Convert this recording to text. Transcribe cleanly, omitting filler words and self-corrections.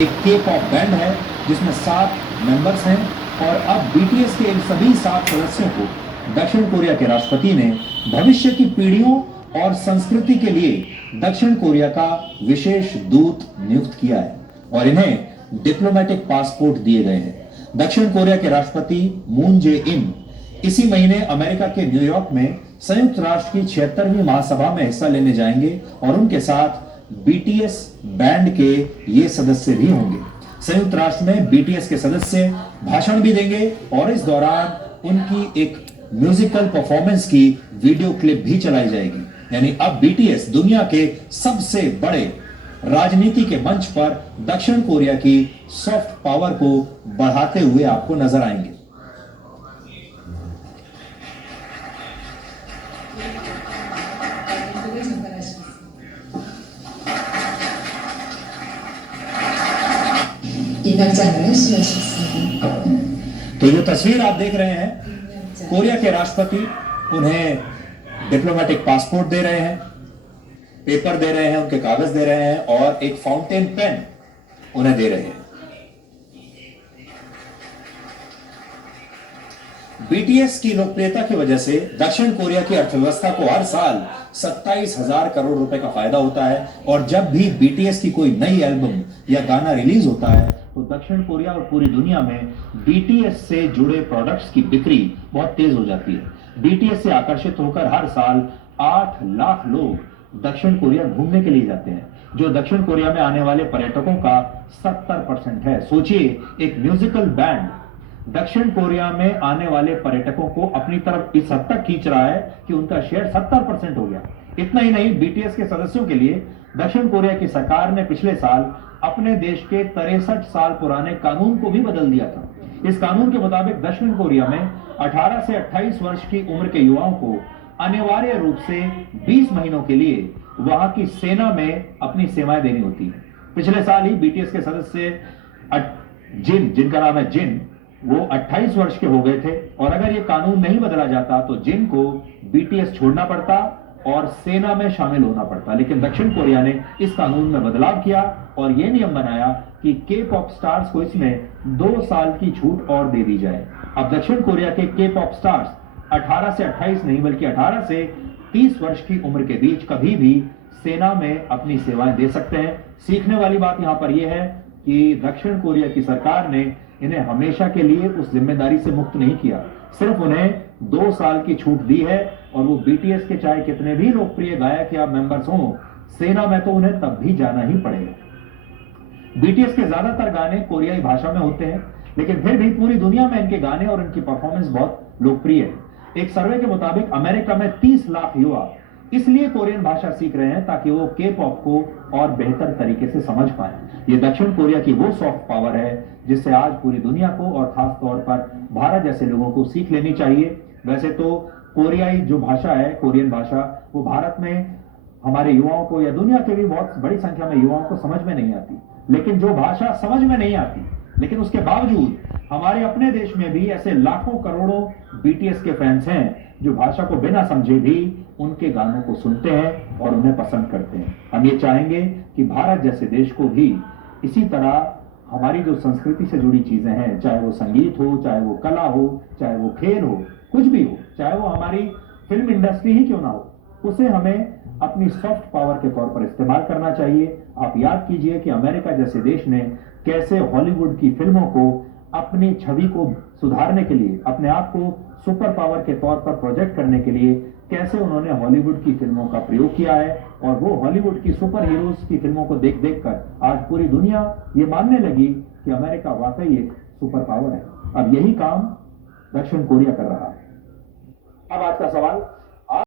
एक के pop band है जिसमें 7 मेंबर्स हैं और अब बीटीएस के इन सभी 7 सदस्यों को दक्षिण कोरिया के राष्ट्रपति ने भविष्य की पीढ़ियों और संस्कृति के लिए दक्षिण कोरिया का विशेष दूत नियुक्त किया है और इन्हें डिप्लोमेटिक पासपोर्ट दिए गए हैं। दक्षिण कोरिया के राष्ट्रपति मून जे इन इसी महीने अमेरिका के न्यूयॉर्क में संयुक्त राष्ट्र की 76वीं महासभा में हिस्सा लेने जाएंगे और उनके साथ बीटीएस बैंड के ये सदस्य भी होंगे। संयुक्त राष्ट्र में बीटीएस के सदस्य भाषण भी देंगे और इस दौरान उनकी एक म्यूजिकल परफॉर्मेंस की वीडियो क्लिप भी चलाई जाएगी। यानी अब बीटीएस दुनिया के सबसे बड़े राजनीति के मंच पर दक्षिण कोरिया की सॉफ्ट पावर को बढ़ाते हुए आपको नजर आएंगे। तो जो तस्वीर आप देख रहे हैं, कोरिया के राष्ट्रपति उन्हें डिप्लोमेटिक पासपोर्ट दे रहे हैं, पेपर दे रहे हैं, उनके कागज दे रहे हैं और एक फाउंटेन पेन उन्हें दे रहे हैं। बीटीएस की लोकप्रियता की वजह से दक्षिण कोरिया की अर्थव्यवस्था को हर साल 27,000 करोड़ रुपए का फायदा होता है और जब भी बीटीएस की कोई नई एल्बम या गाना रिलीज होता है तो दक्षिण कोरिया और पूरी दुनिया में बीटीएस से जुड़े प्रोडक्ट्स की बिक्री बहुत तेज हो जाती है। बीटीएस से आकर्षित होकर हर साल 8 लाख लोग दक्षिण कोरिया घूमने के लिए जाते हैं, जो दक्षिण कोरिया में आने वाले पर्यटकों का 70% है। सोचिए, एक म्यूजिकल बैंड दक्षिण कोरिया में आने वाले पर्यटकों को अपनी तरफ इस हद तक खींच रहा है कि उनका शेयर 70% हो गया। इतना ही नहीं, बीटीएस के सदस्यों के लिए दक्षिण कोरिया की सरकार ने पिछले साल अपने देश के 63 साल पुराने कानून को भी बदल दिया था। इस कानून के मुताबिक दक्षिण कोरिया में 18 से 28 वर्ष की उम्र के युवाओं को अनिवार्य रूप से 20 महीनों के लिए वहां की सेना में अपनी सेवाएं देनी होती है। पिछले साल ही बीटीएस के सदस्य जिनका नाम है जिन, वो 28 वर्ष के हो गए थे और अगर ये कानून नहीं बदला जाता तो जिन को बीटीएस छोड़ना पड़ता और सेना में शामिल होना पड़ता। लेकिन दक्षिण कोरिया ने इस कानून में बदलाव किया और यह नियम बनाया कि के पॉप स्टार्स को इसमें 2 साल की छूट और दे दी जाए। अब दक्षिण कोरिया के के पॉप स्टार्स 18 से 28 नहीं बल्कि 18 से 30 वर्ष की उम्र के बीच कभी भी सेना में अपनी सेवाएं दे सकते हैं। सीखने वाली बात यहां पर यह है कि दक्षिण कोरिया की सरकार ने इन्हें हमेशा के लिए उस जिम्मेदारी से मुक्त नहीं किया, सिर्फ उन्हें 2 साल की छूट दी है और वो बीटीएस के चाहे कितने भी लोकप्रिय गायक या मेंबर्स हों, सेना में तो उन्हें तब भी जाना ही पड़ेगा। बीटीएस के ज्यादातर गाने कोरियाई भाषा में होते हैं, लेकिन फिर भी पूरी दुनिया में इनके गाने और इनकी परफॉर्मेंस बहुत लोकप्रिय है। एक सर्वे के मुताबिक अमेरिका में 30 लाख युवा इसलिए कोरियन भाषा सीख रहे हैं ताकि वो के पॉप को और बेहतर तरीके से समझ पाए। ये दक्षिण कोरिया की वो सॉफ्ट पावर है जिससे आज पूरी दुनिया को और खास तौर पर भारत जैसे लोगों को सीख लेनी चाहिए। वैसे तो कोरियाई जो भाषा है, कोरियन भाषा, वो भारत में हमारे युवाओं को या दुनिया के भी बहुत बड़ी संख्या में युवाओं को समझ में नहीं आती, लेकिन जो भाषा समझ में नहीं आती लेकिन उसके बावजूद हमारे अपने देश में भी ऐसे लाखों करोड़ों बीटीएस के फैंस हैं जो भाषा को बिना समझे भी उनके गानों को सुनते हैं और उन्हें पसंद करते हैं। हम ये चाहेंगे कि भारत जैसे देश को भी इसी तरह हमारी जो संस्कृति से जुड़ी चीजें हैं, चाहे वो संगीत हो, चाहे वो कला हो, चाहे वो खेल हो, कुछ भी हो, चाहे वो हमारी फिल्म इंडस्ट्री ही क्यों ना हो, उसे हमें अपनी सॉफ्ट पावर के तौर पर इस्तेमाल करना चाहिए। आप याद कीजिए कि अमेरिका जैसे देश ने कैसे हॉलीवुड की फिल्मों को अपनी छवि को सुधारने के लिए, अपने आप को सुपर पावर के तौर पर प्रोजेक्ट करने के लिए कैसे उन्होंने हॉलीवुड की फिल्मों का प्रयोग किया है और वो हॉलीवुड की सुपर हीरोज की फिल्मों को देख देख कर आज पूरी दुनिया ये मानने लगी कि अमेरिका वाकई एक सुपर पावर है। अब यही काम दक्षिण कोरिया कर रहा है। अब आज का सवाल,